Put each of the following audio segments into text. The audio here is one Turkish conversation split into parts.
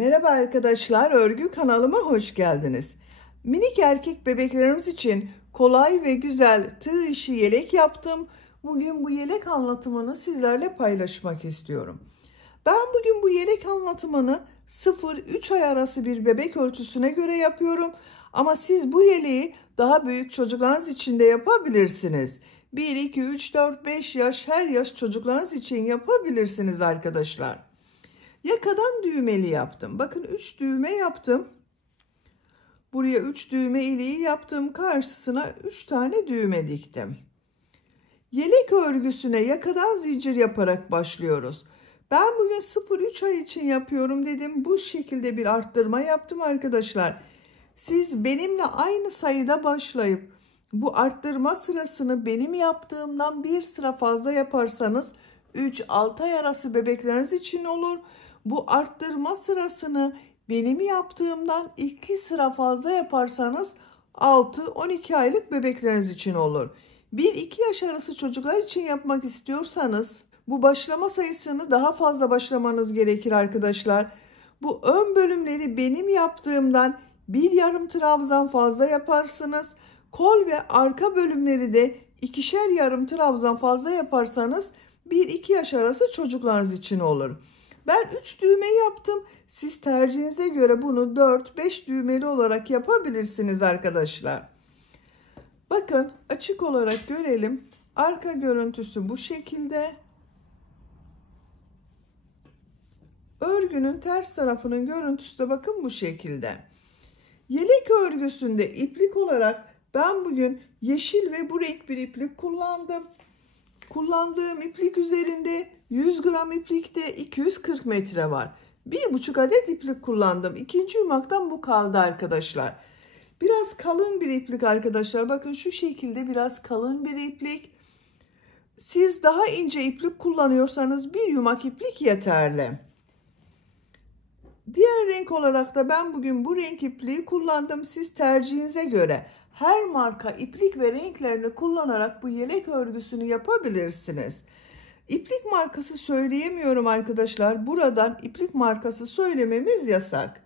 Merhaba arkadaşlar, örgü kanalıma hoş geldiniz. Minik erkek bebeklerimiz için kolay ve güzel tığ işi yelek yaptım. Bugün bu yelek anlatımını sizlerle paylaşmak istiyorum. Ben bugün bu yelek anlatımını 0-3 ay arası bir bebek ölçüsüne göre yapıyorum. Ama siz bu yeleği daha büyük çocuklarınız için de yapabilirsiniz. 1, 2, 3, 4, 5 yaş, her yaş çocuklarınız için yapabilirsiniz arkadaşlar. Yakadan düğmeli yaptım. Bakın 3 düğme yaptım. Buraya 3 düğme iliği yaptım. Karşısına 3 tane düğme diktim. Yelek örgüsüne yakadan zincir yaparak başlıyoruz. Ben bugün 0-3 ay için yapıyorum dedim. Bu şekilde bir arttırma yaptım arkadaşlar. Siz benimle aynı sayıda başlayıp bu arttırma sırasını benim yaptığımdan bir sıra fazla yaparsanız 3-6 ay arası bebekleriniz için olur. Bu arttırma sırasını benim yaptığımdan 2 sıra fazla yaparsanız 6-12 aylık bebekleriniz için olur. 1-2 yaş arası çocuklar için yapmak istiyorsanız bu başlama sayısını daha fazla başlamanız gerekir arkadaşlar. Bu ön bölümleri benim yaptığımdan bir yarım trabzan fazla yaparsınız. Kol ve arka bölümleri de ikişer yarım trabzan fazla yaparsanız 1-2 yaş arası çocuklarınız için olur. Ben 3 düğme yaptım. Siz tercihinize göre bunu 4-5 düğmeli olarak yapabilirsiniz arkadaşlar. Bakın açık olarak görelim. Arka görüntüsü bu şekilde. Örgünün ters tarafının görüntüsü de bakın bu şekilde. Yelek örgüsünde iplik olarak ben bugün yeşil ve bu renk bir iplik kullandım. Kullandığım iplik üzerinde 100 gram iplikte 240 metre var. 1,5 adet iplik kullandım. İkinci yumaktan bu kaldı arkadaşlar. Biraz kalın bir iplik arkadaşlar. Bakın şu şekilde biraz kalın bir iplik. Siz daha ince iplik kullanıyorsanız bir yumak iplik yeterli. Diğer renk olarak da ben bugün bu renk ipliği kullandım. Siz tercihinize göre her marka iplik ve renklerini kullanarak bu yelek örgüsünü yapabilirsiniz. İplik markası söyleyemiyorum arkadaşlar. Buradan iplik markası söylememiz yasak.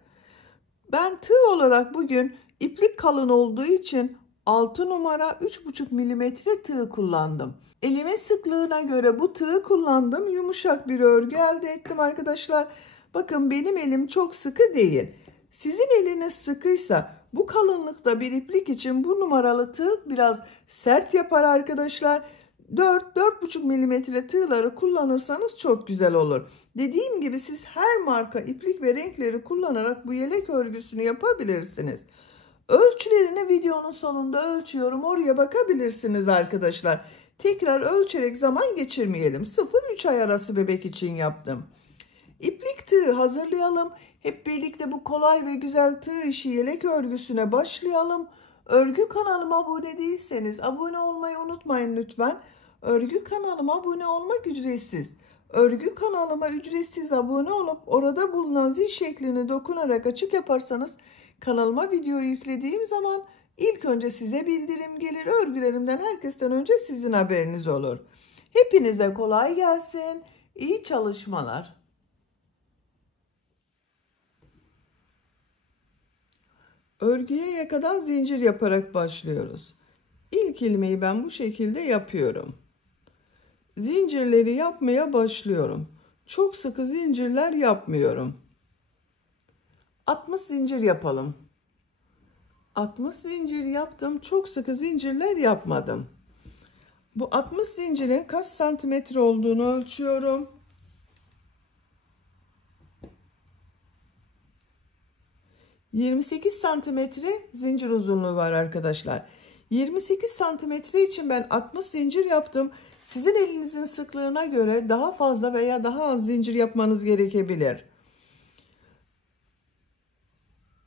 Ben tığ olarak bugün iplik kalın olduğu için 6 numara 3,5 milimetre tığ kullandım. Elime sıklığına göre bu tığı kullandım. Yumuşak bir örgü elde ettim arkadaşlar. Bakın benim elim çok sıkı değil. Sizin eliniz sıkıysa bu kalınlıkta bir iplik için bu numaralı tığ biraz sert yapar arkadaşlar. 4-4,5 milimetre tığları kullanırsanız çok güzel olur. Dediğim gibi siz her marka iplik ve renkleri kullanarak bu yelek örgüsünü yapabilirsiniz. Ölçülerini videonun sonunda ölçüyorum. Oraya bakabilirsiniz arkadaşlar. Tekrar ölçerek zaman geçirmeyelim. 0-3 ay arası bebek için yaptım. İplik tığı hazırlayalım. Hep birlikte bu kolay ve güzel tığ işi yelek örgüsüne başlayalım. Örgü kanalıma abone değilseniz abone olmayı unutmayın lütfen. Örgü kanalıma abone olmak ücretsiz. Örgü kanalıma ücretsiz abone olup orada bulunan zil şeklini dokunarak açık yaparsanız kanalıma video yüklediğim zaman ilk önce size bildirim gelir. Örgülerimden herkesten önce sizin haberiniz olur. Hepinize kolay gelsin. İyi çalışmalar. Örgüye yakadan zincir yaparak başlıyoruz. İlk ilmeği ben bu şekilde yapıyorum. Zincirleri yapmaya başlıyorum. Çok sıkı zincirler yapmıyorum. 60 zincir yapalım. 60 zincir yaptım. Çok sıkı zincirler yapmadım. Bu 60 zincirin kaç santimetre olduğunu ölçüyorum. 28 santimetre zincir uzunluğu var arkadaşlar. 28 santimetre için ben 60 zincir yaptım. Sizin elinizin sıklığına göre daha fazla veya daha az zincir yapmanız gerekebilir.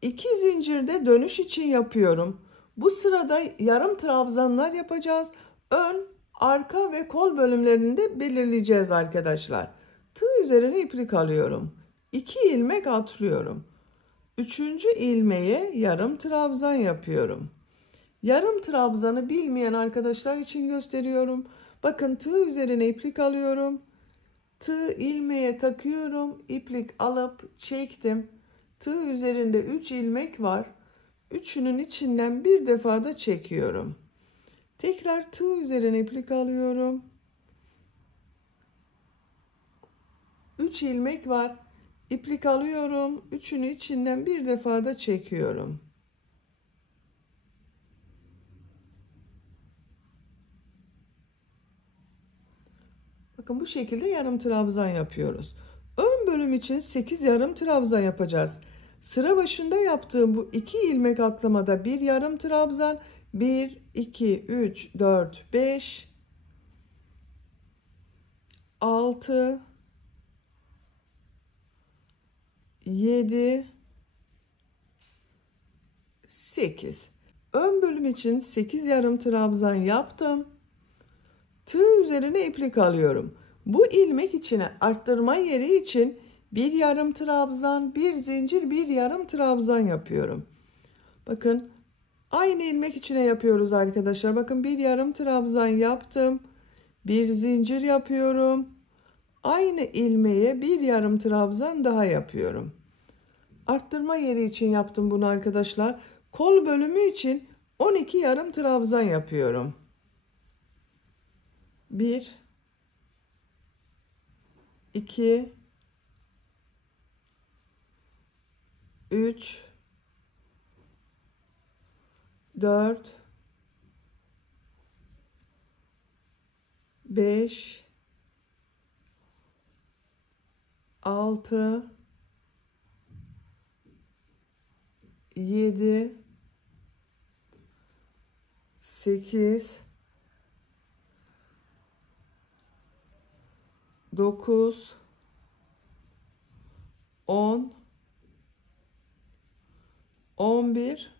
2 zincirde dönüş için yapıyorum. Bu sırada yarım trabzanlar yapacağız. Ön, arka ve kol bölümlerini de belirleyeceğiz arkadaşlar. Tığ üzerine iplik alıyorum. 2 ilmek atlıyorum. 3. ilmeğe yarım trabzan yapıyorum. Yarım trabzanı bilmeyen arkadaşlar için gösteriyorum. Bakın tığ üzerine iplik alıyorum. Tığ ilmeğe takıyorum. İplik alıp çektim. Tığ üzerinde 3 ilmek var. Üçünün içinden bir defa da çekiyorum. Tekrar tığ üzerine iplik alıyorum. 3 ilmek var. İplik alıyorum. Üçünü içinden bir defa da çekiyorum. Bakın bu şekilde yarım trabzan yapıyoruz. Ön bölüm için 8 yarım trabzan yapacağız. Sıra başında yaptığım bu 2 ilmek atlamada bir yarım trabzan, 1, 2, 3, 4, 5, 6, 7, 8. Ön bölüm için 8 yarım trabzan yaptım. Tığ üzerine iplik alıyorum. Bu ilmek içine arttırma yeri için bir yarım trabzan, bir zincir, bir yarım trabzan yapıyorum. Bakın aynı ilmek içine yapıyoruz arkadaşlar. Bakın bir yarım trabzan yaptım. Bir zincir yapıyorum. Aynı ilmeğe bir yarım trabzan daha yapıyorum. Arttırma yeri için yaptım bunu arkadaşlar. Kol bölümü için 12 yarım trabzan yapıyorum. 1, 2, 3, 4, 5, 6, 7, 8, 9, 10, 11,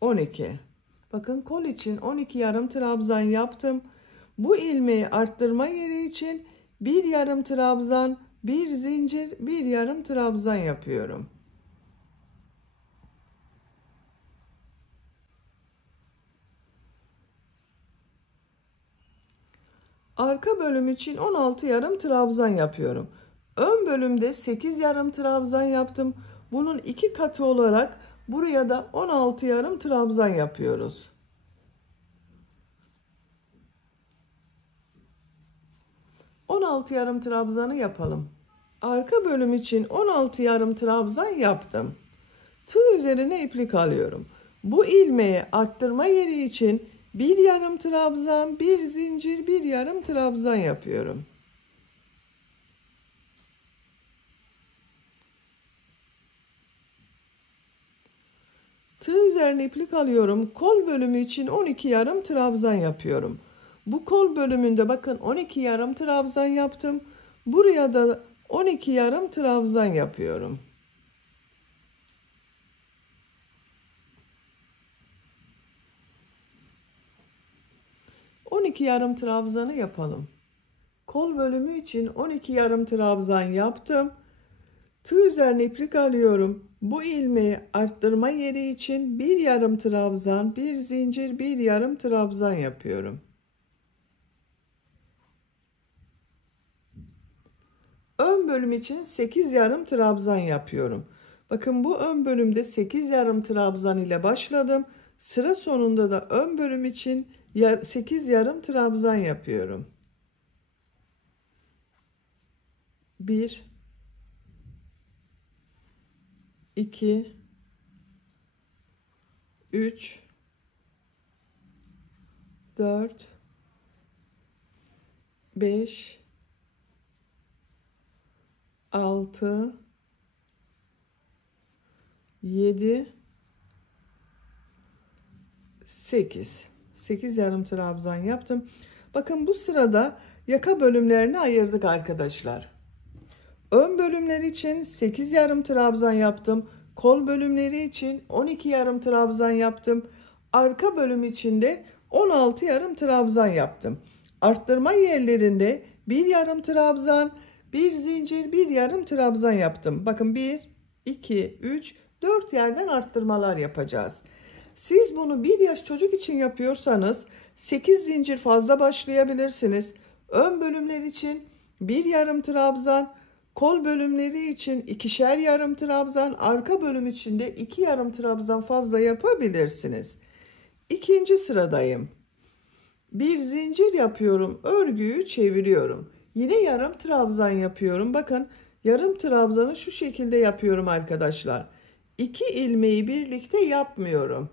12. Bakın kol için 12 yarım trabzan yaptım. Bu ilmeği arttırma yeri için bir yarım trabzan, bir zincir, bir yarım trabzan yapıyorum. Arka bölüm için 16 yarım trabzan yapıyorum. Ön bölümde 8 yarım trabzan yaptım. Bunun 2 katı olarak buraya da 16 yarım trabzan yapıyoruz. ...16 yarım trabzanı yapalım. Arka bölüm için 16 yarım trabzan yaptım. Tığ üzerine iplik alıyorum. Bu ilmeği arttırma yeri için bir yarım trabzan, bir zincir, bir yarım trabzan yapıyorum. Tığ üzerine iplik alıyorum. Kol bölümü için 12 yarım trabzan yapıyorum. Bu kol bölümünde bakın 12 yarım trabzan yaptım. Buraya da 12 yarım trabzan yapıyorum. Yarım trabzanı yapalım. Kol bölümü için 12 yarım trabzan yaptım. Tığ üzerine iplik alıyorum. Bu ilmeği arttırma yeri için bir yarım trabzan, bir zincir, bir yarım trabzan yapıyorum. Ön bölüm için 8 yarım trabzan yapıyorum. Bakın bu ön bölümde 8 yarım trabzan ile başladım. Sıra sonunda da ön bölüm için 8 yarım trabzan yapıyorum. 1, 2, 3, 4, 5, 6, 7, 8. 8 yarım trabzan yaptım. Bakın bu sırada yaka bölümlerini ayırdık arkadaşlar. Ön bölümler için 8 yarım trabzan yaptım. Kol bölümleri için 12 yarım trabzan yaptım. Arka bölüm için de 16 yarım trabzan yaptım. Arttırma yerlerinde bir yarım trabzan, bir zincir, bir yarım trabzan yaptım. Bakın 1, 2, 3, 4 yerden arttırmalar yapacağız. Siz bunu 1 yaş çocuk için yapıyorsanız 8 zincir fazla başlayabilirsiniz. Ön bölümler için bir yarım trabzan, Kol bölümleri için ikişer yarım trabzan, arka bölüm için de 2 yarım trabzan fazla yapabilirsiniz. İkinci sıradayım. Bir zincir yapıyorum, örgüyü çeviriyorum. Yine yarım trabzan yapıyorum. Bakın, yarım trabzanı şu şekilde yapıyorum arkadaşlar. 2 ilmeği birlikte yapmıyorum.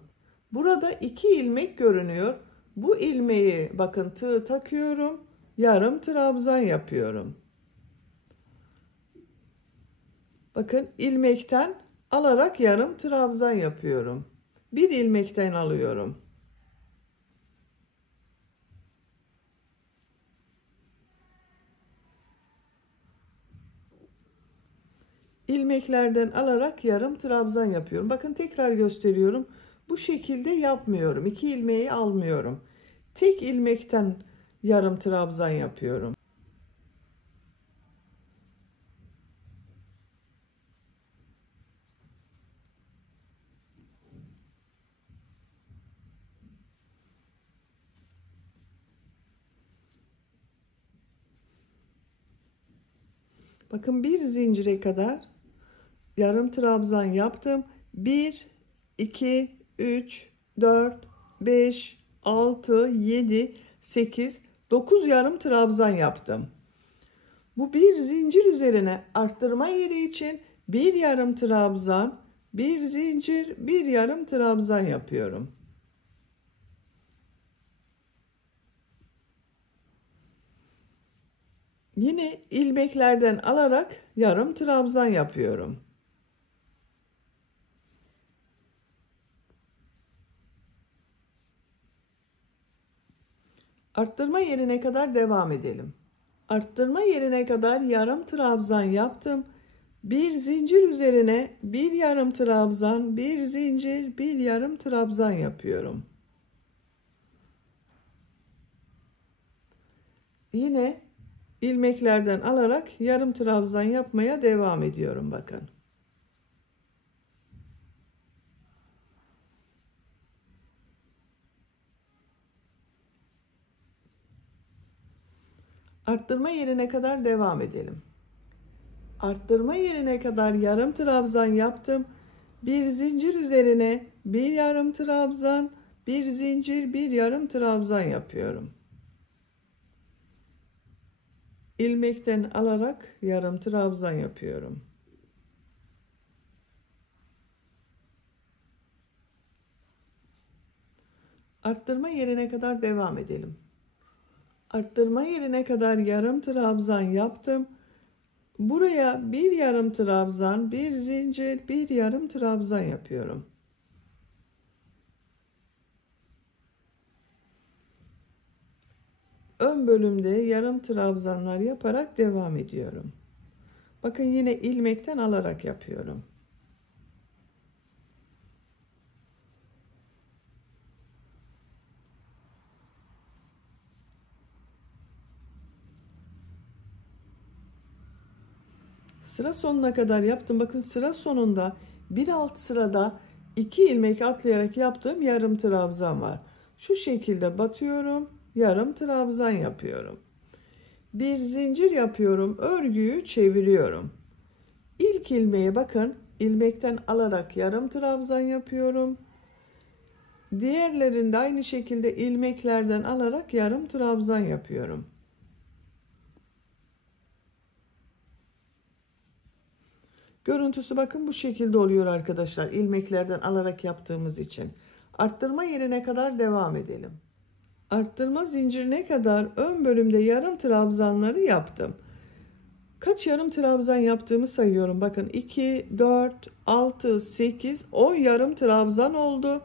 Burada 2 ilmek görünüyor. Bu ilmeği bakın tığ takıyorum. Yarım trabzan yapıyorum. Bakın, ilmekten alarak yarım trabzan yapıyorum. Bir ilmekten alıyorum. İlmeklerden alarak yarım trabzan yapıyorum. Bakın, tekrar gösteriyorum. Bu şekilde yapmıyorum. 2 ilmeği almıyorum. Tek ilmekten yarım trabzan yapıyorum. Bakın, bir zincire kadar yarım trabzan yaptım. 1, 2, 3, 4, 5, 6, 7, 8, 9 yarım trabzan yaptım. Bu bir zincir üzerine arttırma yeri için bir yarım trabzan, bir zincir, bir yarım trabzan yapıyorum. Yine ilmeklerden alarak yarım trabzan yapıyorum. Arttırma yerine kadar devam edelim. Arttırma yerine kadar yarım trabzan yaptım. Bir zincir üzerine bir yarım trabzan, bir zincir, bir yarım trabzan yapıyorum. Yine ilmeklerden alarak yarım trabzan yapmaya devam ediyorum bakın. Arttırma yerine kadar devam edelim. Arttırma yerine kadar yarım trabzan yaptım. Bir zincir üzerine bir yarım trabzan, bir zincir, bir yarım trabzan yapıyorum. İlmekten alarak yarım trabzan yapıyorum. Arttırma yerine kadar devam edelim. Arttırma yerine kadar yarım trabzan yaptım. Buraya bir yarım trabzan, bir zincir, bir yarım trabzan yapıyorum. Ön bölümde yarım trabzanlar yaparak devam ediyorum. Bakın, yine ilmekten alarak yapıyorum. Sıra sonuna kadar yaptım. Bakın, sıra sonunda bir alt sırada 2 ilmek atlayarak yaptığım yarım trabzan var. Şu şekilde batıyorum, yarım trabzan yapıyorum. Bir zincir yapıyorum, örgüyü çeviriyorum. İlk ilmeğe bakın, ilmekten alarak yarım trabzan yapıyorum. Diğerlerinde aynı şekilde ilmeklerden alarak yarım trabzan yapıyorum. Görüntüsü bakın bu şekilde oluyor arkadaşlar, ilmeklerden alarak yaptığımız için. Arttırma yerine kadar devam edelim. Arttırma zincirine kadar ön bölümde yarım trabzanları yaptım. Kaç yarım trabzan yaptığımı sayıyorum. Bakın, 2, 4, 6, 8, 10 yarım trabzan oldu.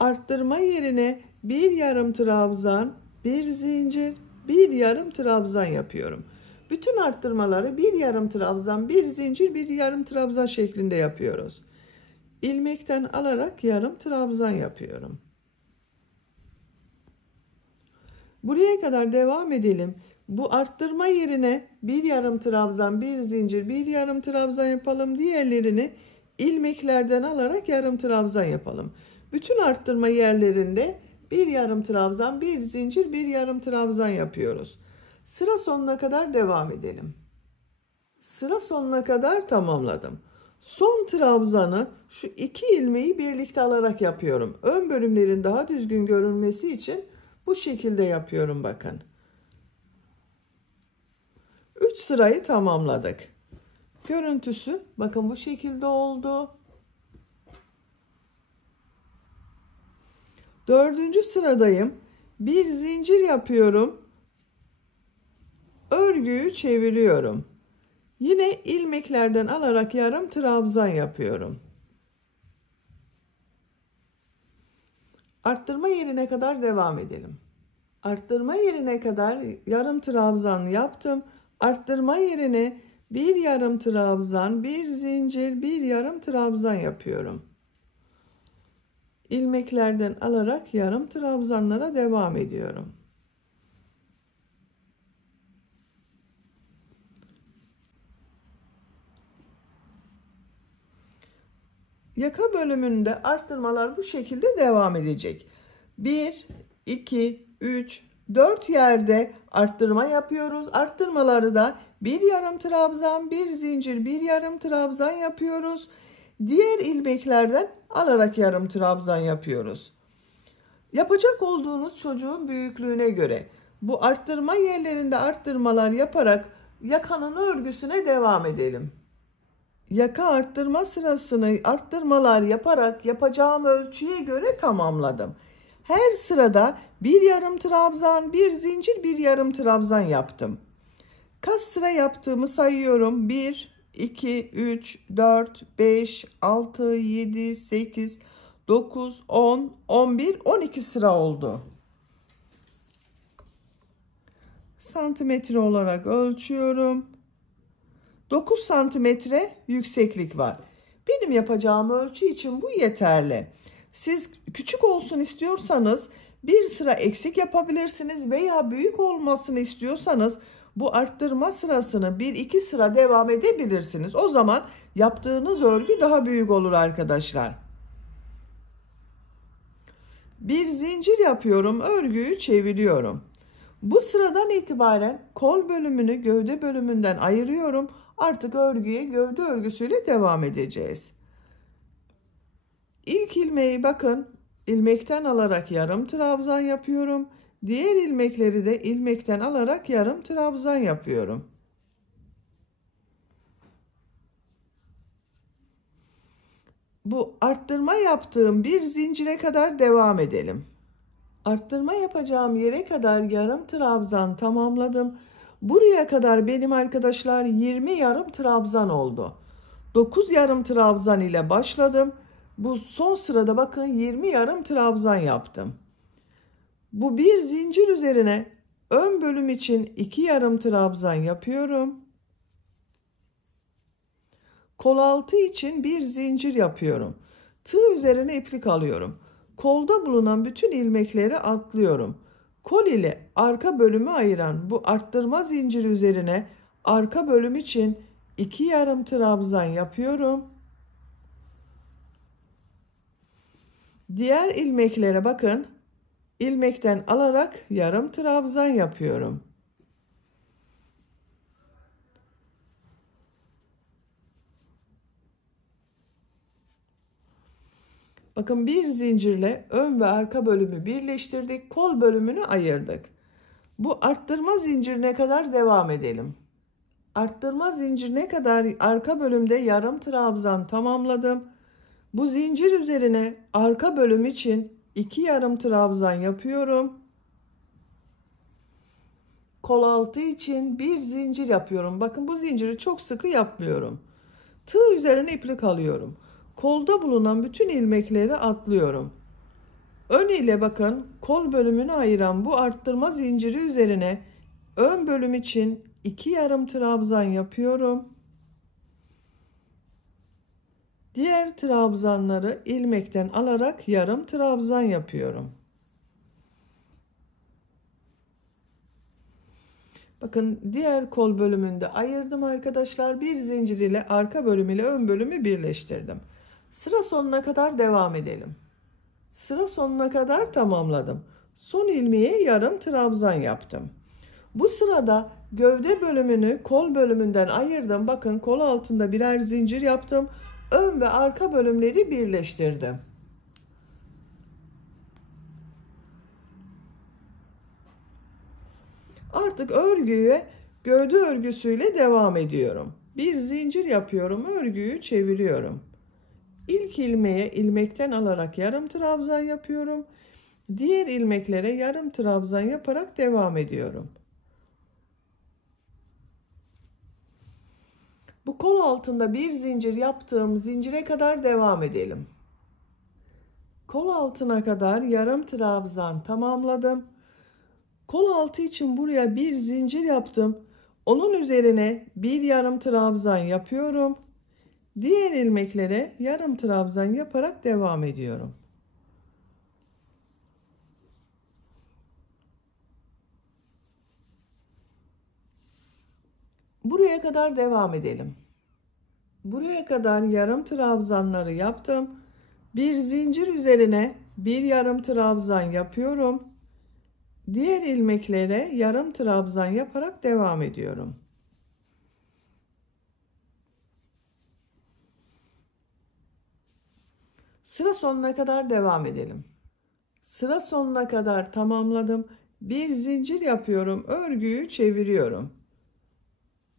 Arttırma yerine bir yarım trabzan, bir zincir, bir yarım trabzan yapıyorum. Bütün arttırmaları bir yarım trabzan, bir zincir, bir yarım trabzan şeklinde yapıyoruz. İlmekten alarak yarım trabzan yapıyorum. Buraya kadar devam edelim. Bu arttırma yerine bir yarım trabzan, bir zincir, bir yarım trabzan yapalım. Diğerlerini ilmeklerden alarak yarım trabzan yapalım. Bütün arttırma yerlerinde bir yarım trabzan, bir zincir, bir yarım trabzan yapıyoruz. Sıra sonuna kadar devam edelim. Sıra sonuna kadar tamamladım. Son trabzanı şu 2 ilmeği birlikte alarak yapıyorum. Ön bölümlerin daha düzgün görünmesi için bu şekilde yapıyorum bakın. 3 sırayı tamamladık. Görüntüsü bakın bu şekilde oldu. 4. sıradayım. Bir zincir yapıyorum. Örgüyü çeviriyorum. Yine ilmeklerden alarak yarım trabzan yapıyorum. Arttırma yerine kadar devam edelim. Arttırma yerine kadar yarım trabzan yaptım. Arttırma yerine bir yarım trabzan, bir zincir, bir yarım trabzan yapıyorum. İlmeklerden alarak yarım trabzanlara devam ediyorum. Yaka bölümünde arttırmalar bu şekilde devam edecek. 1, 2, 3, 4 yerde arttırma yapıyoruz. Arttırmaları da bir yarım trabzan, bir zincir, bir yarım trabzan yapıyoruz. Diğer ilmeklerden alarak yarım trabzan yapıyoruz. Yapacak olduğunuz çocuğun büyüklüğüne göre bu arttırma yerlerinde arttırmalar yaparak yakanın örgüsüne devam edelim. Yaka arttırma sırasını arttırmalar yaparak yapacağım ölçüye göre tamamladım. Her sırada bir yarım trabzan, bir zincir, bir yarım trabzan yaptım. Kaç sıra yaptığımı sayıyorum. 1, 2, 3, 4, 5, 6, 7, 8, 9, 10, 11, 12 sıra oldu. Santimetre olarak ölçüyorum. 9 santimetre yükseklik var. Benim yapacağım ölçü için bu yeterli. Siz küçük olsun istiyorsanız bir sıra eksik yapabilirsiniz veya büyük olmasını istiyorsanız bu arttırma sırasını 1-2 sıra devam edebilirsiniz. O zaman yaptığınız örgü daha büyük olur arkadaşlar. Bir zincir yapıyorum, örgüyü çeviriyorum. Bu sıradan itibaren kol bölümünü gövde bölümünden ayırıyorum. Artık örgüye gövde örgüsüyle devam edeceğiz. İlk ilmeği bakın ilmekten alarak yarım trabzan yapıyorum. Diğer ilmekleri de ilmekten alarak yarım trabzan yapıyorum. Bu arttırma yaptığım bir zincire kadar devam edelim. Arttırma yapacağım yere kadar yarım trabzan tamamladım. Buraya kadar benim arkadaşlar 20 yarım trabzan oldu. 9 yarım trabzan ile başladım. Bu son sırada bakın 20 yarım trabzan yaptım. Bu bir zincir üzerine ön bölüm için 2 yarım trabzan yapıyorum. Kol altı için bir zincir yapıyorum. Tığ üzerine iplik alıyorum. Kolda bulunan bütün ilmekleri atlıyorum. Kol ile arka bölümü ayıran bu arttırma zinciri üzerine arka bölüm için 2 yarım trabzan yapıyorum. Diğer ilmeklere bakın. İlmekten alarak yarım trabzan yapıyorum. Bakın bir zincirle ön ve arka bölümü birleştirdik. Kol bölümünü ayırdık. Bu arttırma zincirine kadar devam edelim. Arttırma zincirine kadar arka bölümde yarım trabzan tamamladım. Bu zincir üzerine arka bölüm için 2 yarım trabzan yapıyorum. Kol altı için bir zincir yapıyorum. Bakın bu zinciri çok sıkı yapmıyorum. Tığ üzerine iplik alıyorum. Kolda bulunan bütün ilmekleri atlıyorum. Ön ile bakın kol bölümünü ayıran bu arttırma zinciri üzerine ön bölüm için 2 yarım trabzan yapıyorum. Diğer trabzanları ilmekten alarak yarım trabzan yapıyorum. Bakın diğer kol bölümünde ayırdım arkadaşlar. Bir zincir ile arka bölüm ile ön bölümü birleştirdim. Sıra sonuna kadar devam edelim. Sıra sonuna kadar tamamladım. Son ilmeğe yarım trabzan yaptım. Bu sırada gövde bölümünü kol bölümünden ayırdım. Bakın kol altında birer zincir yaptım. Ön ve arka bölümleri birleştirdim. Artık örgüye gövde örgüsüyle devam ediyorum. Bir zincir yapıyorum, örgüyü çeviriyorum. İlk ilmeğe ilmekten alarak yarım trabzan yapıyorum. Diğer ilmeklere yarım trabzan yaparak devam ediyorum. Bu kol altında bir zincir yaptığım zincire kadar devam edelim. Kol altına kadar yarım trabzan tamamladım. Kol altı için buraya bir zincir yaptım. Onun üzerine bir yarım trabzan yapıyorum. Diğer ilmeklere yarım trabzan yaparak devam ediyorum. Buraya kadar devam edelim. Buraya kadar yarım trabzanları yaptım. Bir zincir üzerine bir yarım trabzan yapıyorum. Diğer ilmeklere yarım trabzan yaparak devam ediyorum. Sıra sonuna kadar devam edelim. Sıra sonuna kadar tamamladım. Bir zincir yapıyorum. Örgüyü çeviriyorum.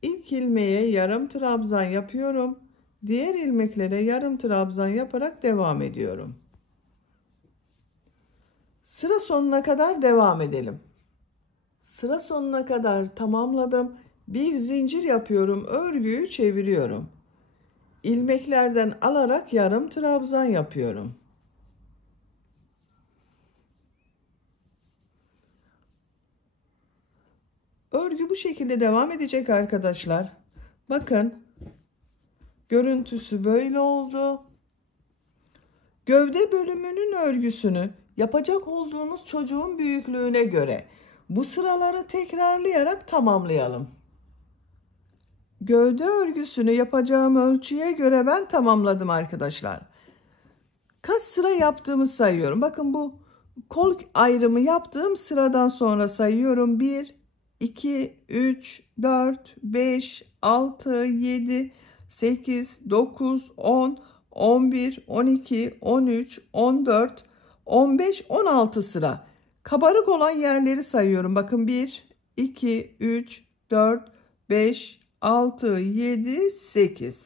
İlk ilmeğe yarım trabzan yapıyorum. Diğer ilmeklere yarım trabzan yaparak devam ediyorum. Sıra sonuna kadar devam edelim. Sıra sonuna kadar tamamladım. Bir zincir yapıyorum. Örgüyü çeviriyorum. İlmeklerden alarak yarım trabzan yapıyorum. Örgü bu şekilde devam edecek arkadaşlar. Bakın görüntüsü böyle oldu. Gövde bölümünün örgüsünü yapacak olduğunuz çocuğun büyüklüğüne göre bu sıraları tekrarlayarak tamamlayalım. Gövde örgüsünü yapacağım ölçüye göre ben tamamladım arkadaşlar. Kaç sıra yaptığımı sayıyorum. Bakın bu kol ayrımı yaptığım sıradan sonra sayıyorum. 1, 2, 3, 4, 5, 6, 7, 8, 9, 10, 11, 12, 13, 14, 15, 16 sıra. Kabarık olan yerleri sayıyorum. Bakın 1, 2, 3, 4, 5, 6, 7, 8.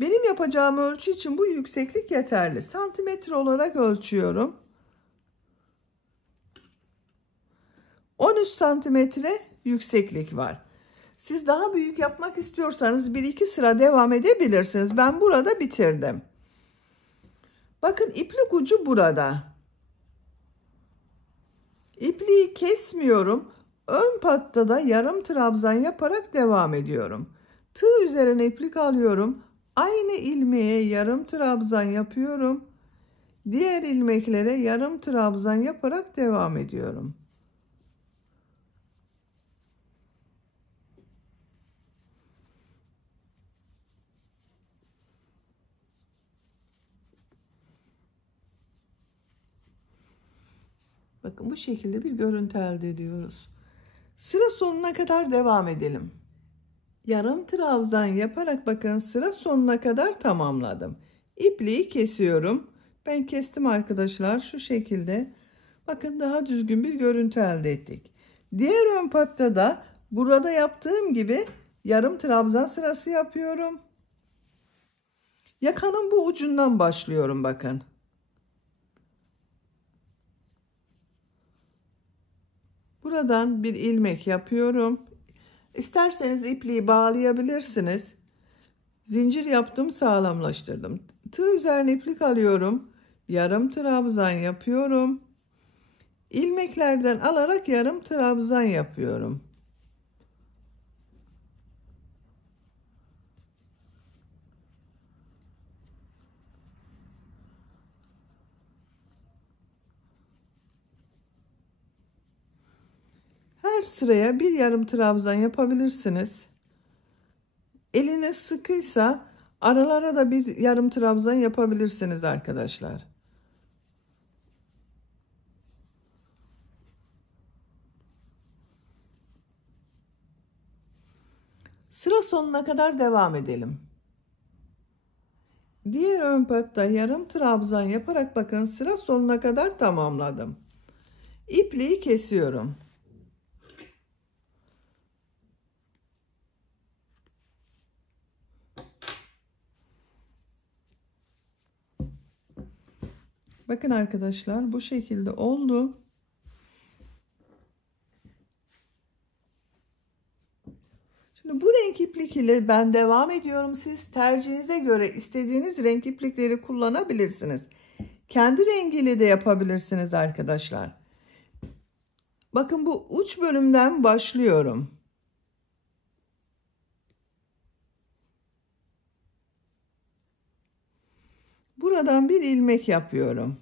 Benim yapacağım ölçü için bu yükseklik yeterli. Santimetre olarak ölçüyorum. 13 santimetre yükseklik var. Siz daha büyük yapmak istiyorsanız 1-2 sıra devam edebilirsiniz. Ben burada bitirdim. Bakın iplik ucu burada. İpliği kesmiyorum. Ön pattada yarım trabzan yaparak devam ediyorum. Tığ üzerine iplik alıyorum. Aynı ilmeğe yarım trabzan yapıyorum. Diğer ilmeklere yarım trabzan yaparak devam ediyorum. Bakın bu şekilde bir görüntü elde ediyoruz. Sıra sonuna kadar devam edelim. Yarım trabzan yaparak bakın sıra sonuna kadar tamamladım. İpliği kesiyorum. Ben kestim arkadaşlar şu şekilde. Bakın daha düzgün bir görüntü elde ettik. Diğer ön patta da burada yaptığım gibi yarım trabzan sırası yapıyorum. Yakanın bu ucundan başlıyorum bakın. Buradan bir ilmek yapıyorum. İsterseniz ipliği bağlayabilirsiniz. Zincir yaptım, sağlamlaştırdım. Tığ üzerine iplik alıyorum. Yarım trabzan yapıyorum. İlmeklerden alarak yarım trabzan yapıyorum. Her sıraya bir yarım trabzan yapabilirsiniz. Eliniz sıkıysa aralara da bir yarım trabzan yapabilirsiniz arkadaşlar. sonuna kadar devam edelim. Diğer ön patta yarım trabzan yaparak bakın sıra sonuna kadar tamamladım. İpliği kesiyorum. Bakın arkadaşlar, bu şekilde oldu. Şimdi bu renk iplik ile ben devam ediyorum. Siz tercihinize göre istediğiniz renk iplikleri kullanabilirsiniz. Kendi rengiyle de yapabilirsiniz arkadaşlar. Bakın bu uç bölümden başlıyorum. Buradan bir ilmek yapıyorum.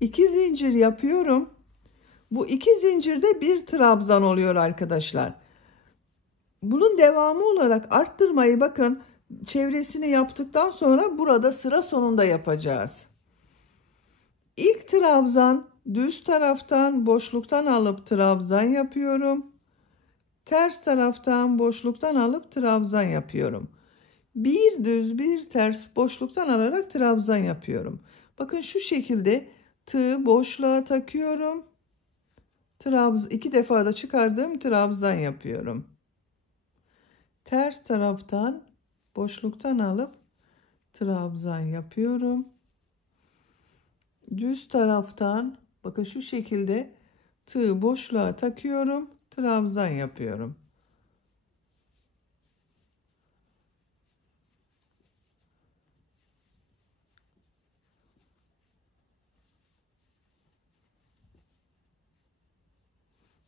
İki zincir yapıyorum. Bu iki zincirde bir trabzan oluyor arkadaşlar. Bunun devamı olarak arttırmayı bakın çevresini yaptıktan sonra burada sıra sonunda yapacağız. İlk trabzan düz taraftan boşluktan alıp trabzan yapıyorum. Ters taraftan boşluktan alıp trabzan yapıyorum. Bir düz bir ters boşluktan alarak trabzan yapıyorum. Bakın şu şekilde tığı boşluğa takıyorum. İki defa da çıkardığım trabzan yapıyorum. Ters taraftan boşluktan alıp trabzan yapıyorum. Düz taraftan bakın şu şekilde tığı boşluğa takıyorum, trabzan yapıyorum.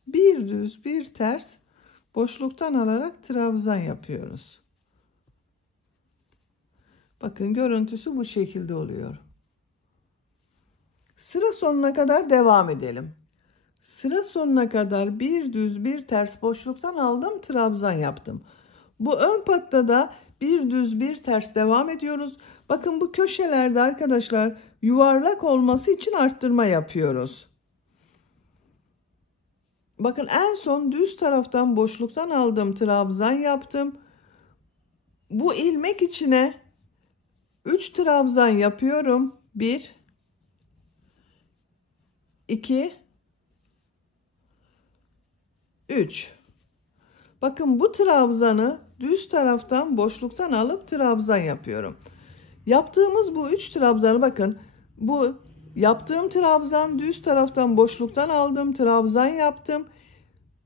Bir düz bir ters boşluktan alarak trabzan yapıyoruz. Bakın görüntüsü bu şekilde oluyor. Sıra sonuna kadar devam edelim. Sıra sonuna kadar bir düz bir ters boşluktan aldım, trabzan yaptım. Bu ön patta da bir düz bir ters devam ediyoruz. Bakın bu köşelerde arkadaşlar yuvarlak olması için arttırma yapıyoruz. Bakın en son düz taraftan boşluktan aldım, trabzan yaptım. Bu ilmek içine 3 trabzan yapıyorum. 1 2 3. Bakın bu trabzanı düz taraftan boşluktan alıp trabzan yapıyorum. Yaptığımız bu 3 trabzanı bakın. Bu yaptığım trabzan düz taraftan boşluktan aldım, trabzan yaptım.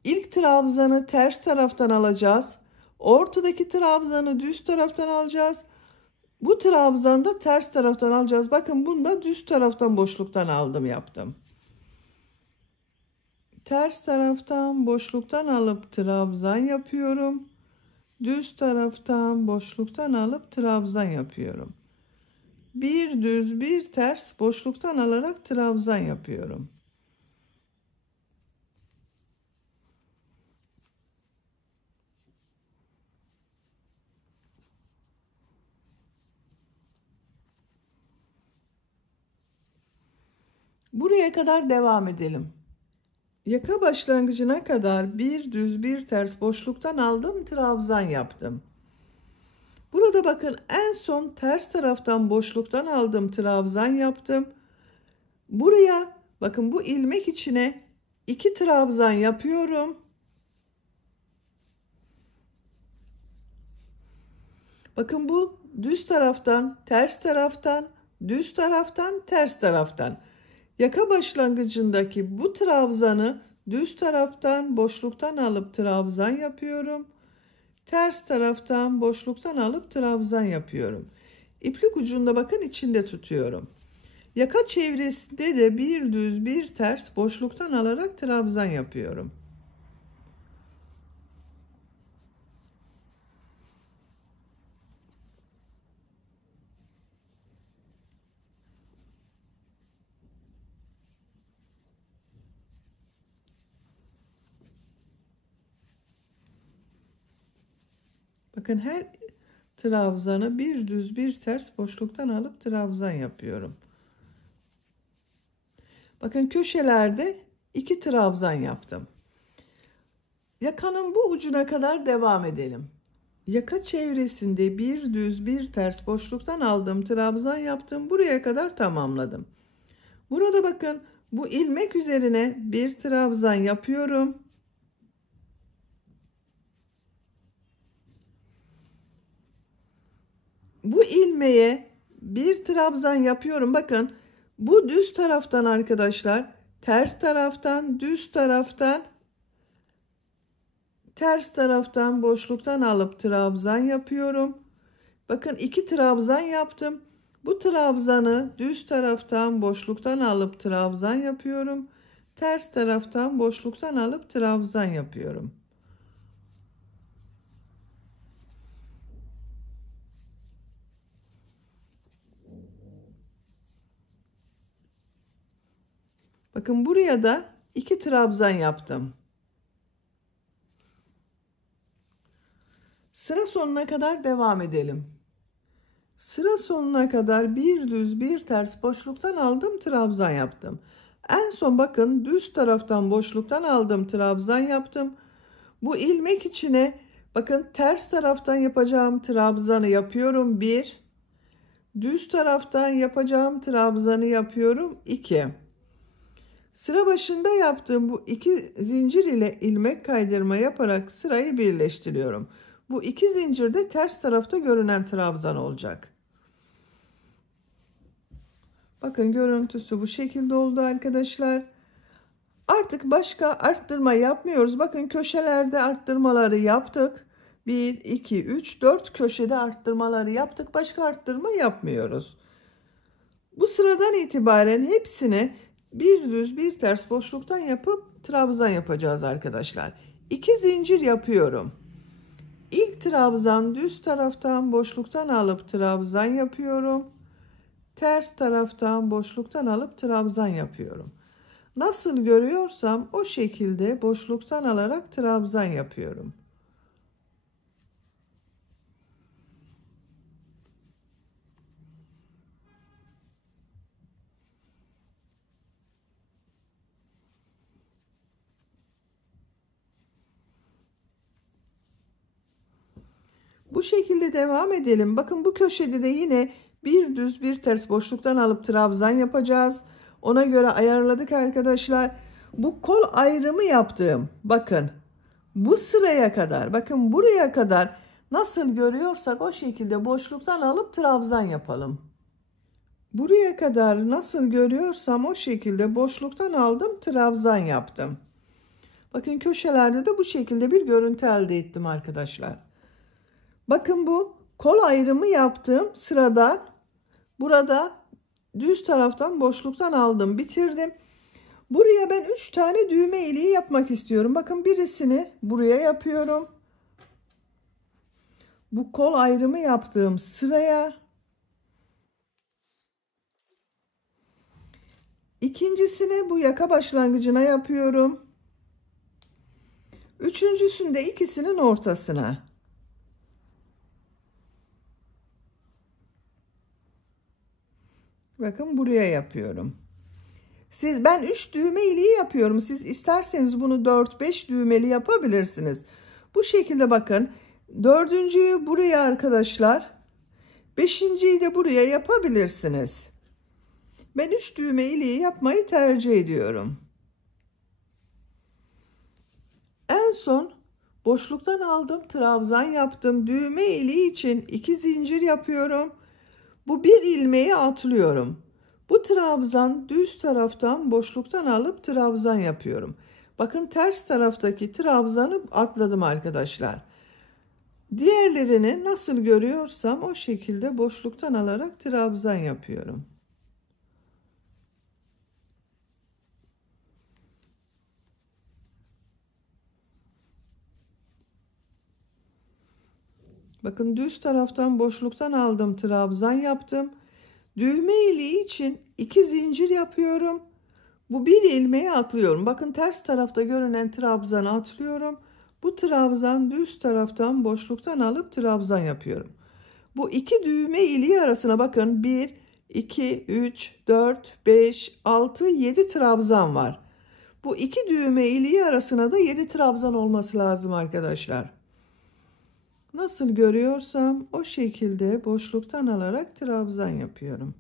İlk trabzanı ters taraftan alacağız. Ortadaki trabzanı düz taraftan alacağız. Bu trabzanı da ters taraftan alacağız. Bakın bunu da düz taraftan boşluktan aldım, yaptım. Ters taraftan boşluktan alıp trabzan yapıyorum. Düz taraftan boşluktan alıp trabzan yapıyorum. Bir düz bir ters boşluktan alarak trabzan yapıyorum. Buraya kadar devam edelim. Yaka başlangıcına kadar bir düz bir ters boşluktan aldım, trabzan yaptım. Burada bakın en son ters taraftan boşluktan aldım, trabzan yaptım. Buraya bakın bu ilmek içine 2 trabzan yapıyorum. Bakın bu düz taraftan, ters taraftan, düz taraftan, ters taraftan. Yaka başlangıcındaki bu trabzanı düz taraftan boşluktan alıp trabzan yapıyorum. Ters taraftan boşluktan alıp trabzan yapıyorum. İplik ucunda bakın içinde tutuyorum. Yaka çevresinde de bir düz bir ters boşluktan alarak trabzan yapıyorum. Bakın her trabzanı bir düz bir ters boşluktan alıp trabzan yapıyorum. Bakın köşelerde 2 trabzan yaptım. Yakanın bu ucuna kadar devam edelim. Yaka çevresinde bir düz bir ters boşluktan aldım, trabzan yaptım. Buraya kadar tamamladım. Burada bakın bu ilmek üzerine bir trabzan yapıyorum. Bu ilmeğe bir trabzan yapıyorum. Bakın bu düz taraftan arkadaşlar, ters taraftan, düz taraftan, ters taraftan boşluktan alıp trabzan yapıyorum. Bakın 2 trabzan yaptım. Bu trabzanı düz taraftan boşluktan alıp trabzan yapıyorum. Ters taraftan boşluktan alıp trabzan yapıyorum. Bakın buraya da 2 trabzan yaptım. Sıra sonuna kadar devam edelim. Sıra sonuna kadar bir düz bir ters boşluktan aldım, trabzan yaptım. En son bakın düz taraftan boşluktan aldım, trabzan yaptım. Bu ilmek içine bakın ters taraftan yapacağım trabzanı yapıyorum 1. Düz taraftan yapacağım trabzanı yapıyorum 2. Sıra başında yaptığım bu 2 zincir ile ilmek kaydırma yaparak sırayı birleştiriyorum. Bu 2 zincirde ters tarafta görünen trabzan olacak. Bakın görüntüsü bu şekilde oldu arkadaşlar. Artık başka arttırma yapmıyoruz. Bakın köşelerde arttırmaları yaptık. 1, 2, 3, 4 köşede arttırmaları yaptık. Başka arttırma yapmıyoruz. Bu sıradan itibaren hepsini bir düz bir ters boşluktan yapıp trabzan yapacağız arkadaşlar. 2 zincir yapıyorum. İlk trabzan düz taraftan boşluktan alıp trabzan yapıyorum. Ters taraftan boşluktan alıp trabzan yapıyorum. Nasıl görüyorsam o şekilde boşluktan alarak trabzan yapıyorum. Bu şekilde devam edelim. Bakın bu köşede de yine bir düz bir ters boşluktan alıp trabzan yapacağız. Ona göre ayarladık arkadaşlar. Bu kol ayrımı yaptığım bakın bu sıraya kadar, bakın buraya kadar nasıl görüyorsak o şekilde boşluktan alıp trabzan yapalım. Buraya kadar nasıl görüyorsam o şekilde boşluktan aldım, trabzan yaptım. Bakın köşelerde de bu şekilde bir görüntü elde ettim arkadaşlar. Bakın bu kol ayrımı yaptığım sıradan burada düz taraftan boşluktan aldım, bitirdim. Buraya ben 3 tane düğme iliği yapmak istiyorum. Bakın birisini buraya yapıyorum. Bu kol ayrımı yaptığım sıraya. İkincisini bu yaka başlangıcına yapıyorum. Üçüncüsünde ikisinin ortasına. Bakın buraya yapıyorum. Ben 3 düğme iliği yapıyorum. Siz isterseniz bunu 4-5 düğmeli yapabilirsiniz. Bu şekilde bakın. Dördüncüyü buraya arkadaşlar. Beşinciyi de buraya yapabilirsiniz. Ben 3 düğme iliği yapmayı tercih ediyorum. En son boşluktan aldım, trabzan yaptım. Düğme iliği için 2 zincir yapıyorum. Bu bir ilmeği atlıyorum. Bu trabzan düz taraftan boşluktan alıp trabzan yapıyorum. Bakın ters taraftaki trabzanı atladım arkadaşlar. Diğerlerini nasıl görüyorsam o şekilde boşluktan alarak trabzan yapıyorum. Bakın düz taraftan boşluktan aldım, trabzan yaptım. Düğme iliği için 2 zincir yapıyorum. Bu bir ilmeği atlıyorum. Bakın ters tarafta görünen trabzanı atlıyorum. Bu trabzan düz taraftan boşluktan alıp trabzan yapıyorum. Bu 2 düğme iliği arasına bakın 1, 2, 3, 4, 5, 6, 7 trabzan var. Bu iki düğme iliği arasına da 7 trabzan olması lazım arkadaşlar. Nasıl görüyorsam o şekilde boşluktan alarak trabzan yapıyorum.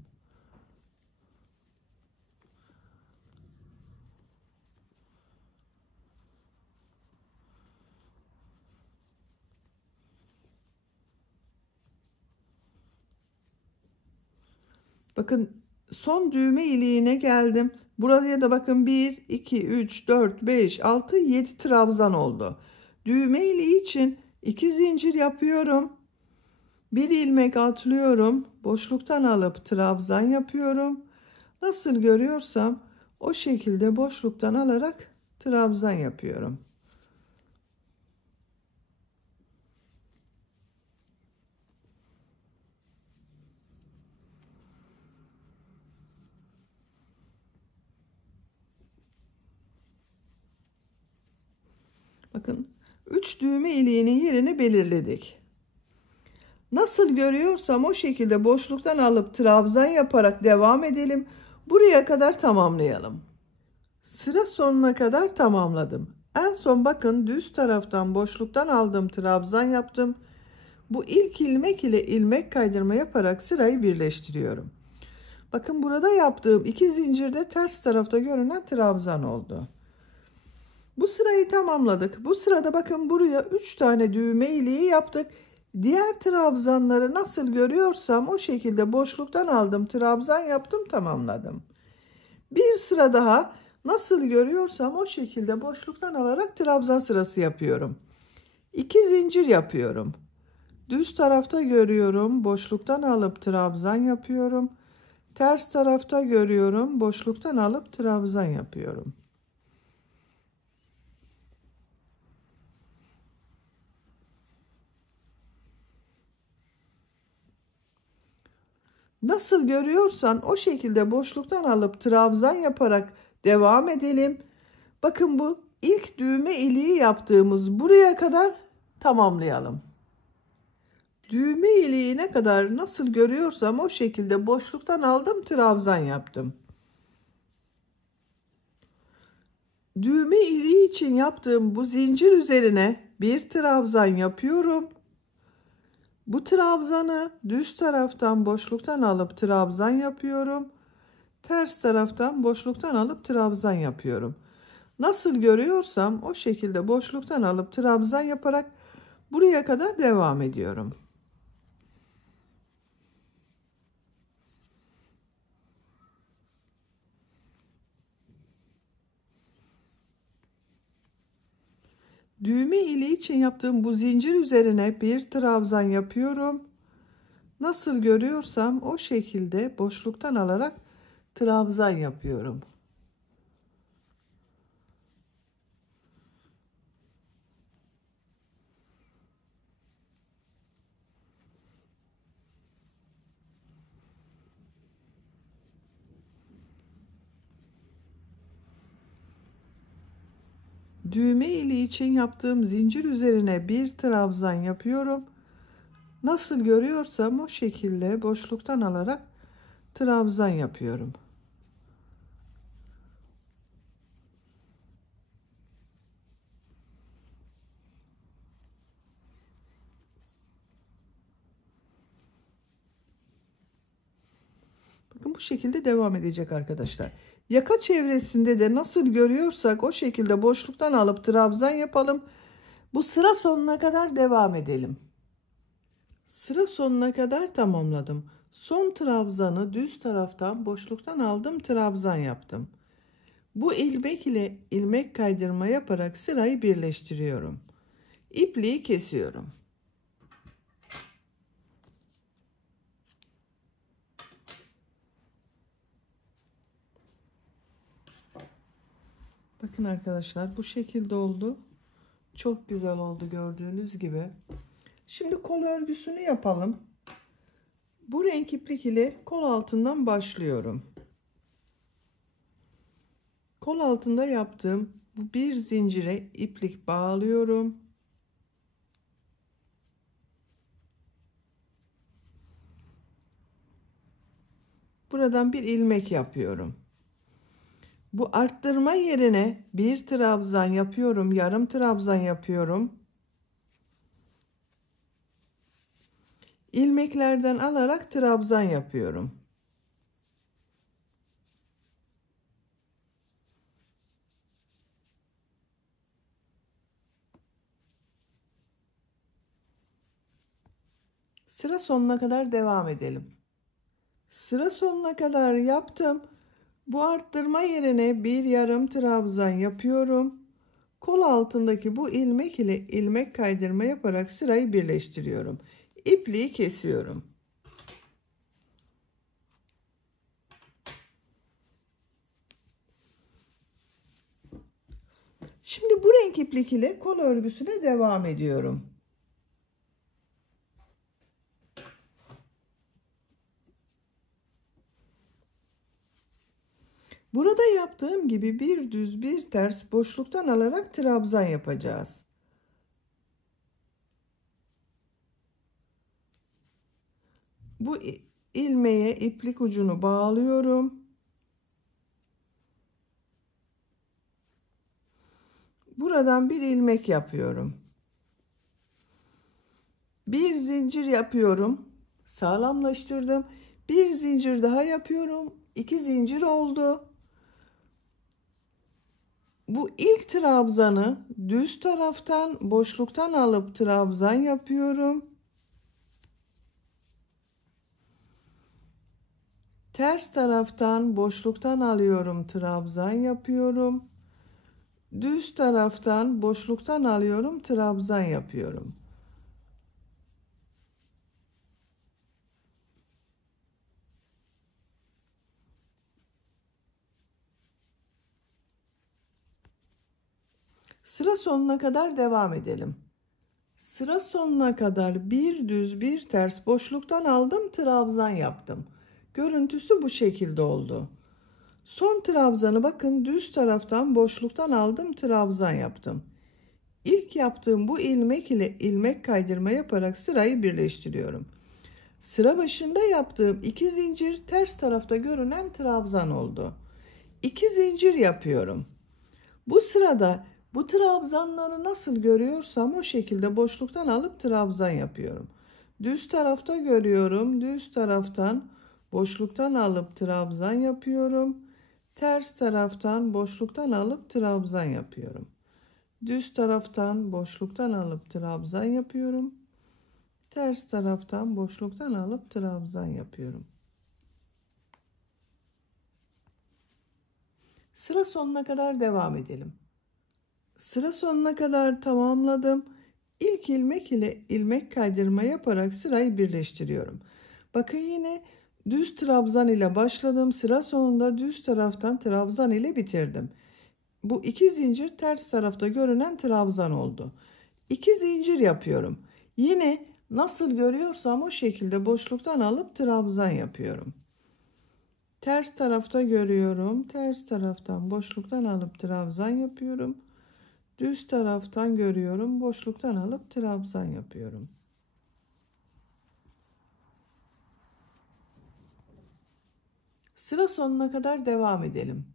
Bakın son düğme iliğine geldim. Buraya da bakın 1, 2, 3, 4, 5, 6, 7 trabzan oldu. Düğme iliği için 2 zincir yapıyorum. 1 ilmek atlıyorum. Boşluktan alıp trabzan yapıyorum. Nasıl görüyorsam o şekilde boşluktan alarak trabzan yapıyorum. Bakın 3 düğme iliğinin yerini belirledik. Nasıl görüyorsam o şekilde boşluktan alıp trabzan yaparak devam edelim. Buraya kadar tamamlayalım. Sıra sonuna kadar tamamladım. En son bakın düz taraftan boşluktan aldığım trabzan yaptım. Bu ilk ilmek ile ilmek kaydırma yaparak sırayı birleştiriyorum. Bakın burada yaptığım 2 zincirde ters tarafta görünen trabzan oldu. Bu sırayı tamamladık. Bu sırada bakın buraya 3 tane düğme iliği yaptık. Diğer trabzanları nasıl görüyorsam o şekilde boşluktan aldım, trabzan yaptım, tamamladım. Bir sıra daha nasıl görüyorsam o şekilde boşluktan alarak trabzan sırası yapıyorum. 2 zincir yapıyorum. Düz tarafta görüyorum, boşluktan alıp trabzan yapıyorum. Ters tarafta görüyorum, boşluktan alıp trabzan yapıyorum. Nasıl görüyorsan o şekilde boşluktan alıp trabzan yaparak devam edelim. Bakın bu ilk düğme iliği yaptığımız buraya kadar tamamlayalım. Düğme iliğine kadar nasıl görüyorsam o şekilde boşluktan aldım, trabzan yaptım. Düğme iliği için yaptığım bu zincir üzerine bir trabzan yapıyorum. Bu trabzanı düz taraftan boşluktan alıp trabzan yapıyorum. Ters taraftan boşluktan alıp trabzan yapıyorum. Nasıl görüyorsam o şekilde boşluktan alıp trabzan yaparak buraya kadar devam ediyorum. Düğme iliği için yaptığım bu zincir üzerine bir trabzan yapıyorum. Nasıl görüyorsam o şekilde boşluktan alarak trabzan yapıyorum. Düğme iliği için yaptığım zincir üzerine bir trabzan yapıyorum. Nasıl görüyorsam o şekilde boşluktan alarak trabzan yapıyorum. Bakın bu şekilde devam edecek arkadaşlar. Yaka çevresinde de nasıl görüyorsak o şekilde boşluktan alıp trabzan yapalım. Bu sıra sonuna kadar devam edelim. Sıra sonuna kadar tamamladım. Son trabzanı düz taraftan boşluktan aldım, trabzan yaptım. Bu ilmek ile ilmek kaydırma yaparak sırayı birleştiriyorum. İpliği kesiyorum. Bakın arkadaşlar bu şekilde oldu. Çok güzel oldu gördüğünüz gibi. Şimdi kol örgüsünü yapalım. Bu renk iplik ile kol altından başlıyorum. Kol altında yaptığım bu bir zincire iplik bağlıyorum. buradan bir ilmek yapıyorum. Bu arttırma yerine bir trabzan yapıyorum, yarım trabzan yapıyorum. İlmeklerden alarak trabzan yapıyorum. Sıra sonuna kadar devam edelim. Sıra sonuna kadar yaptım. Bu arttırma yerine bir yarım trabzan yapıyorum. Kol altındaki bu ilmek ile ilmek kaydırma yaparak sırayı birleştiriyorum. İpliği kesiyorum. Şimdi bu renk iplik ile kol örgüsüne devam ediyorum. Burada yaptığım gibi bir düz bir ters boşluktan alarak trabzan yapacağız. Bu ilmeğe iplik ucunu bağlıyorum. Buradan bir ilmek yapıyorum. Bir zincir yapıyorum. Sağlamlaştırdım. Bir zincir daha yapıyorum. 2 zincir oldu. Bu ilk trabzanı düz taraftan boşluktan alıp trabzan yapıyorum. Ters taraftan boşluktan alıyorum, trabzan yapıyorum. Düz taraftan boşluktan alıyorum, trabzan yapıyorum. Sıra sonuna kadar devam edelim. Sıra sonuna kadar bir düz bir ters boşluktan aldım, trabzan yaptım. Görüntüsü bu şekilde oldu. Son trabzanı bakın düz taraftan boşluktan aldım, trabzan yaptım. İlk yaptığım bu ilmek ile ilmek kaydırma yaparak sırayı birleştiriyorum. Sıra başında yaptığım 2 zincir ters tarafta görünen trabzan oldu. 2 zincir yapıyorum. Bu sırada bu trabzanları nasıl görüyorsam o şekilde boşluktan alıp trabzan yapıyorum. Düz tarafta görüyorum. Düz taraftan boşluktan alıp trabzan yapıyorum. Ters taraftan boşluktan alıp trabzan yapıyorum. Düz taraftan boşluktan alıp trabzan yapıyorum. Ters taraftan boşluktan alıp trabzan yapıyorum. Sıra sonuna kadar devam edelim. Sıra sonuna kadar tamamladım. İlk ilmek ile ilmek kaydırma yaparak sırayı birleştiriyorum. Bakın yine düz trabzan ile başladım. Sıra sonunda düz taraftan trabzan ile bitirdim. Bu 2 zincir ters tarafta görünen trabzan oldu. 2 zincir yapıyorum. Yine nasıl görüyorsam o şekilde boşluktan alıp trabzan yapıyorum. Ters tarafta görüyorum. Ters taraftan boşluktan alıp trabzan yapıyorum. Düz taraftan görüyorum. Boşluktan alıp trabzan yapıyorum. Sıra sonuna kadar devam edelim.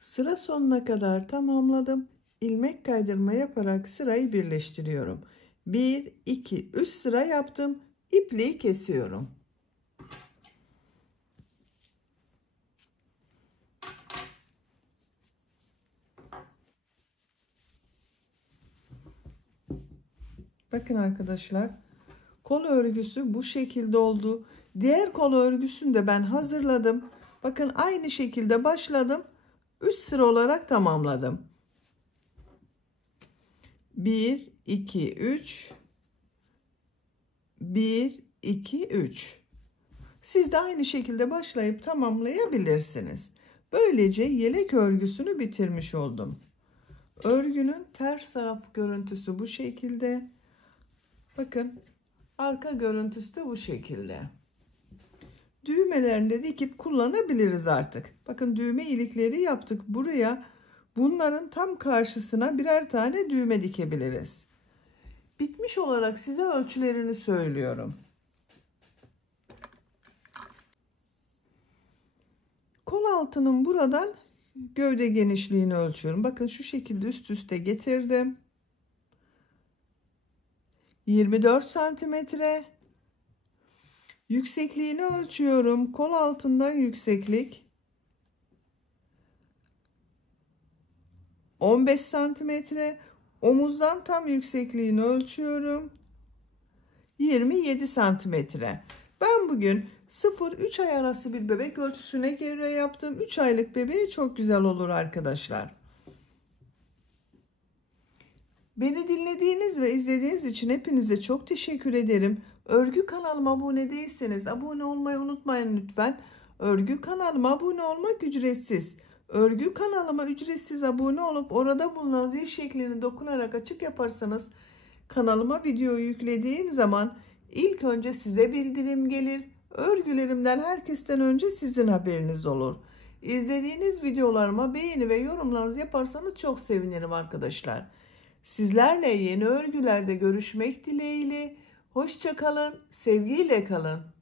Sıra sonuna kadar tamamladım. İlmek kaydırma yaparak sırayı birleştiriyorum. 1, 2, 3 sıra yaptım. İpliği kesiyorum. Bakın arkadaşlar, kol örgüsü bu şekilde oldu. Diğer kol örgüsünü de ben hazırladım. Bakın aynı şekilde başladım. 3 sıra olarak tamamladım. 1, 2, 3. 1, 2, 3. Siz de aynı şekilde başlayıp tamamlayabilirsiniz. Böylece yelek örgüsünü bitirmiş oldum. Örgünün ters taraf görüntüsü bu şekilde. Bakın arka görüntüsü de bu şekilde. Düğmelerini de dikip kullanabiliriz artık. Bakın düğme ilikleri yaptık. Buraya bunların tam karşısına birer tane düğme dikebiliriz. Bitmiş olarak size ölçülerini söylüyorum. kol altının buradan gövde genişliğini ölçüyorum. Bakın şu şekilde üst üste getirdim. 24 santimetre. Yüksekliğini ölçüyorum. Kol altından yükseklik 15 santimetre. Omuzdan tam yüksekliğini ölçüyorum. 27 santimetre. Ben bugün 0-3 ay arası bir bebek ölçüsüne göre yaptım. 3 aylık bebeğe çok güzel olur arkadaşlar. Beni dinlediğiniz ve izlediğiniz için hepinize çok teşekkür ederim. Örgü kanalıma abone değilseniz abone olmayı unutmayın lütfen. Örgü kanalıma abone olmak ücretsiz. Örgü kanalıma ücretsiz abone olup orada bulunan zil şeklini dokunarak açık yaparsanız kanalıma video yüklediğim zaman ilk önce size bildirim gelir. Örgülerimden herkesten önce sizin haberiniz olur. İzlediğiniz videolarıma beğeni ve yorumlarınızı yaparsanız çok sevinirim arkadaşlar. Sizlerle yeni örgülerde görüşmek dileğiyle. Hoşça kalın, sevgiyle kalın.